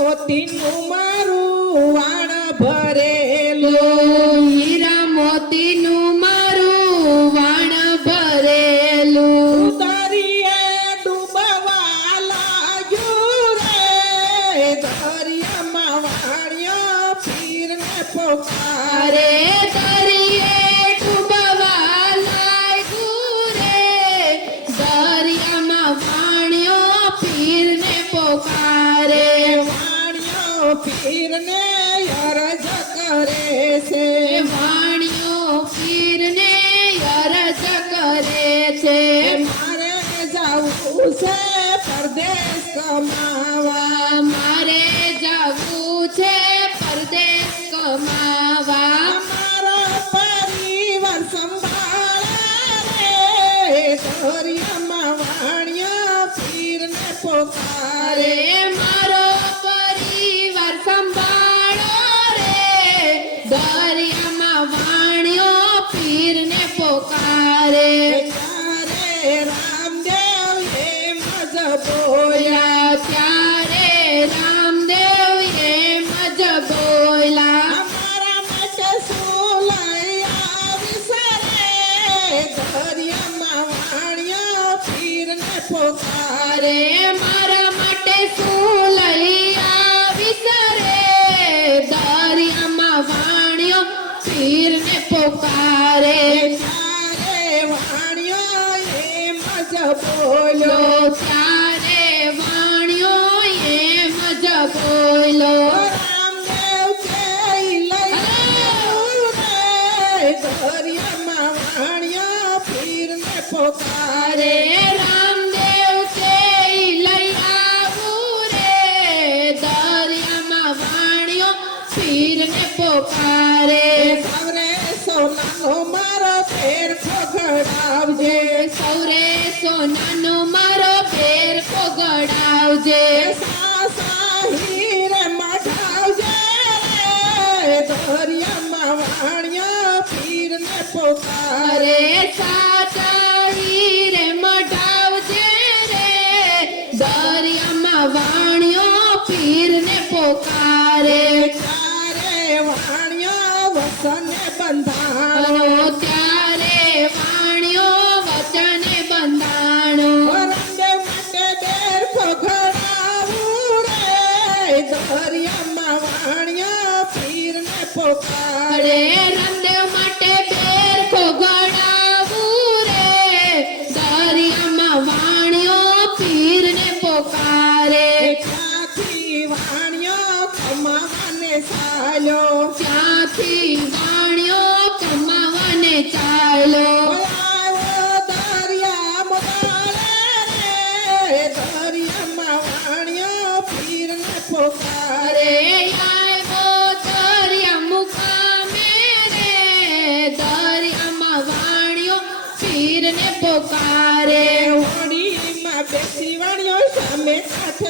મોતીનું મારું વાણ ભરેલું. હીરા મોતીનું મારું વાણ ભરેલું. દરિયે ડૂબવા લાગ્યું રે. દરિયામાં વાણિયો પીરને પોકારે. દરિયે ડૂબવા લાગ્યું રે. દરિયામાં વાણિયો પીરને પોકારે વાણિયો પીરને અરજ કરે છે. વાણિયો પીરને અરજ કરે છે મારે જાવું છે પરદેશ કમાવા. પીરને પોકારે. વાણિયો એમ જ બોલો. સારે વાણિયો એમ જ બોલો. રામદેવ રે દરિયામાં વાણિયો પીરને પોકારે. અરે રામદેવ કે લઈ આવું રે. દરિયામાં વાણિયો પીરને પોકારે. સોનાનો મારો ફેર ખોખડાવજે સૌરે સોનાનો મારો ફેર પગડાવજે સાસા હીરે મઢાવજે રે દરિયામાં વાણિયો પીરને અરે સાચા હીરે મઢાવજે રે. દરિયામાં વાણિયો પીરને પોકારે. બંધાણો. ત્યારે વાણિયો વચને બંધાણો. વરંડે માટે બેર ખોખડાવું રે દરિયામાં વાણિયો પીરને પોકારે.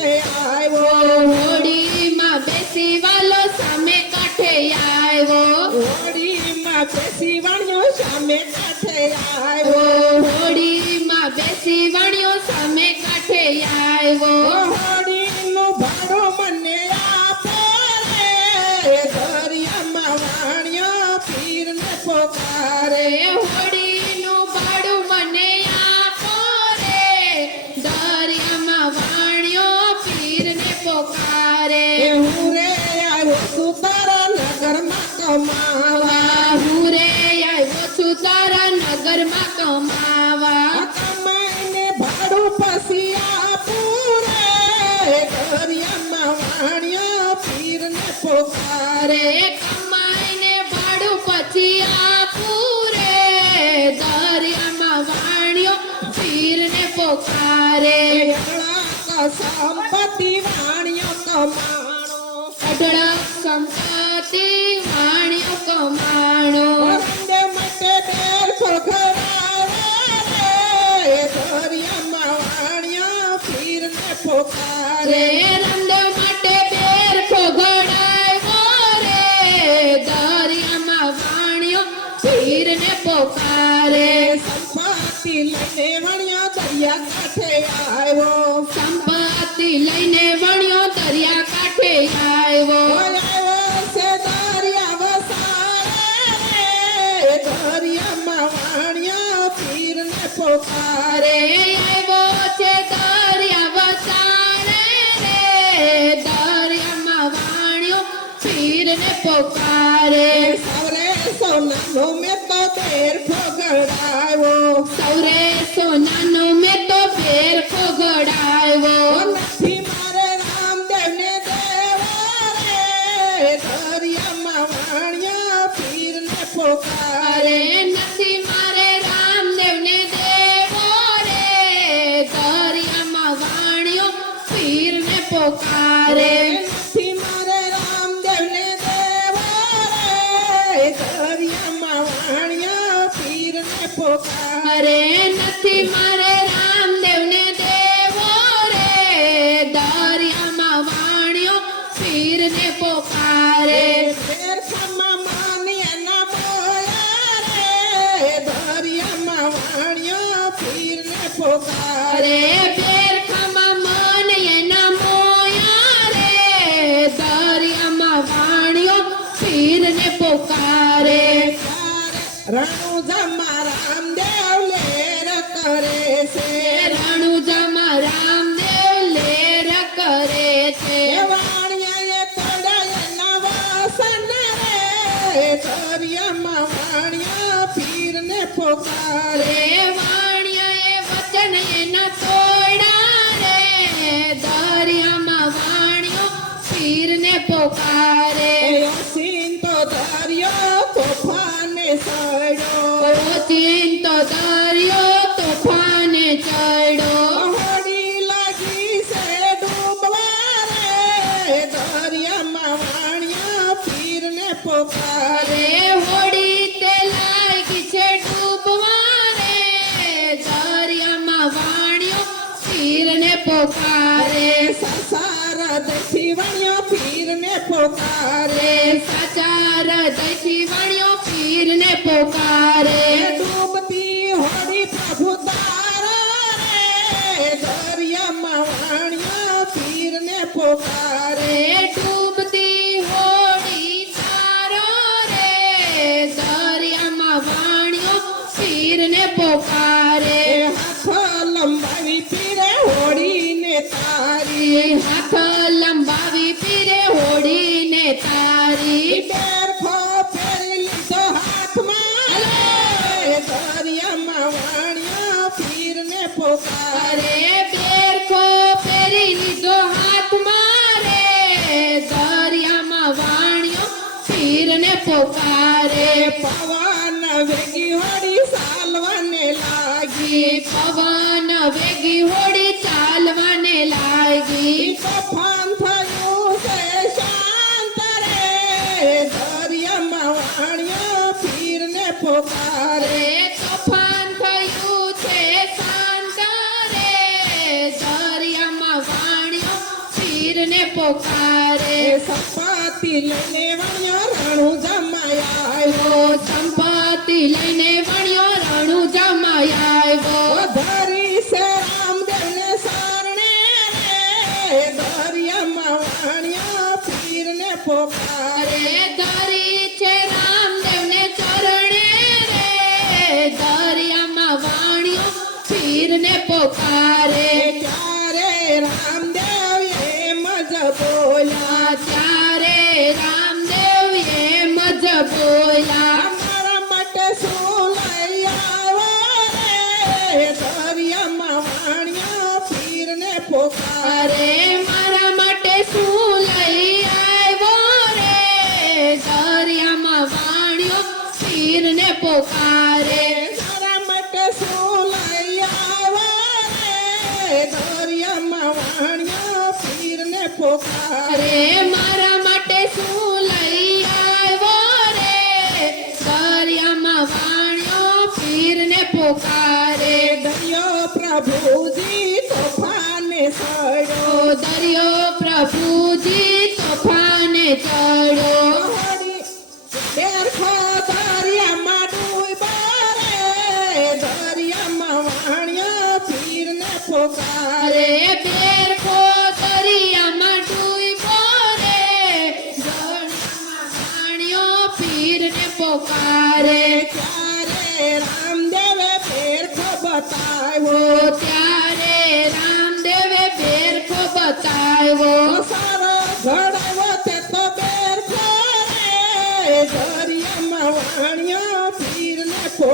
આવ્યો હોડીમાં બેસી વાલો સામે કાંઠે આવ્યો. હોડીમાં બેસી વાણિયો સામે કાંઠે આવ્યો. હોડીમાં બેસી વણ્યો પીરને પોકારે અઢળક સંપત્તિ વાણિયો કમાણો અઢળક સંપત્તિ વાણ્યો કમાણો વરંડે કાંઠે આવ્યો. સંપત્તિ લઈને વણ્યો દરિયા કાંઠે આવ્યો. આવ્યો છે દરિયા વસારે દરિયામાં વાણ્યો પીરને પોકારે. છે દરિયા વસારે રે દરિયામાં વાણ્યો પીરને પોકારે. અરે નથી મારે રામદેવને દેવો રે. દરિયામાં વાણિયો પીરને પોકારે. નથી મારે રામદેવને દેવા રે. દરિયામાં વાણિયા પીરને પોકારે. નથી મારે રામદેવને દેવો રે. દરિયામાં વાણિયો પીરને પોકારે. બેરખામાં માનિયાના પીરને પોકારે. અરે બેરખામાં મન એના મોયા રે. દરિયામાં વાણિયો પીરને પોકારે. રણુજામાં રામદેવ લેર કરે છે. પોકારે અસીન તો દરિયો સસાર પીર ને પોકારે. સાચા હૃદય હૃદયથી વાણિયો પીરને પોકારે. ડૂબતી હોડી પ્રભુ તારા. રે દરિયામાં પીર ને પોકારે ડૂબતી હોડી તારો રે. દરિયામાં વાણિયો પીરને પોકારે. એ હાથ લંબાવી પીરે હોડીને તારી. પીરને તોફાન થયું છે શાંત રે દરિયામાં વાણિયો પીરને પોકારે. એ લઈને વણ્યો રણું જમાયા આવ્યો. સંપત્તિ લઈને વણ્યો રણુ જમાય આવ્યો. ધરી છે રામદેવને રે દરિયામાં વાણિયા પીરને પોકારે. પોકારે ત્યારે રામદેવ એમ જ બોલ્યા? ત્યારે રામદેવ એમ જ બોલ્યા? મારા માટે શું લઈ આવો રે? દરિયામાં વાણિયા પીરને પોકારે. પોકારે દરિયો પ્રભુજી તોફાને સડ્યો ઓ દરિયો પ્રભુજી તોફાને ચડ્યો. પોકારે. અરે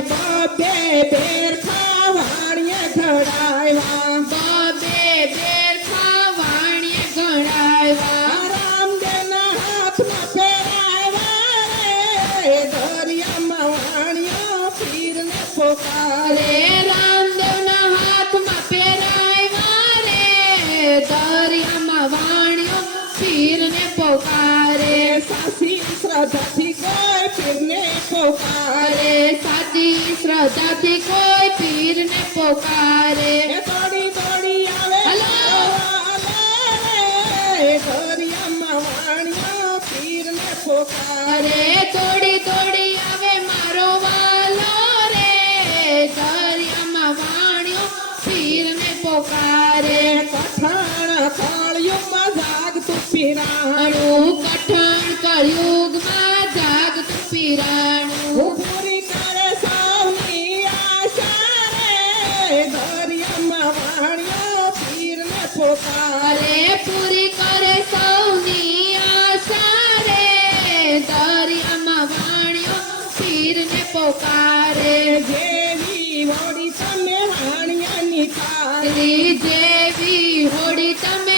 બબે બેર ખાવાણીએ ઘડાવ્યા બબે બેર ખાવાણીએ ઘડાવ્યા રામદેવના હાથમાં પહેરાવ્યા રે. દરિયામાં વાણિયો પીરને પોકારે. રામદેવના હાથમાં પહેરાવ્યા રે. દરિયામાં વાણિયો પીરને પોકારે. સાસી શ્રદ્ધાથી સાચી શ્રદ્ધાથી કોઈ પીરને પોકારે. દોડી દોડી આવે. હલો. રે દરિયામાં વાણિયો પીરને પોકારે. તોડી તોડી આવે મારો વાલો રે. દરિયામાં વાણિયો પીરને પોકારે. પઠાણ કળિયુગમાં જાગતું પીરાણું. કઠણ કળિયુગમાં જાગતું પીરાણું. પોકારે જેવી વળી તમે વાણિયાની તારે તારી જેવી હોડી તમે તારે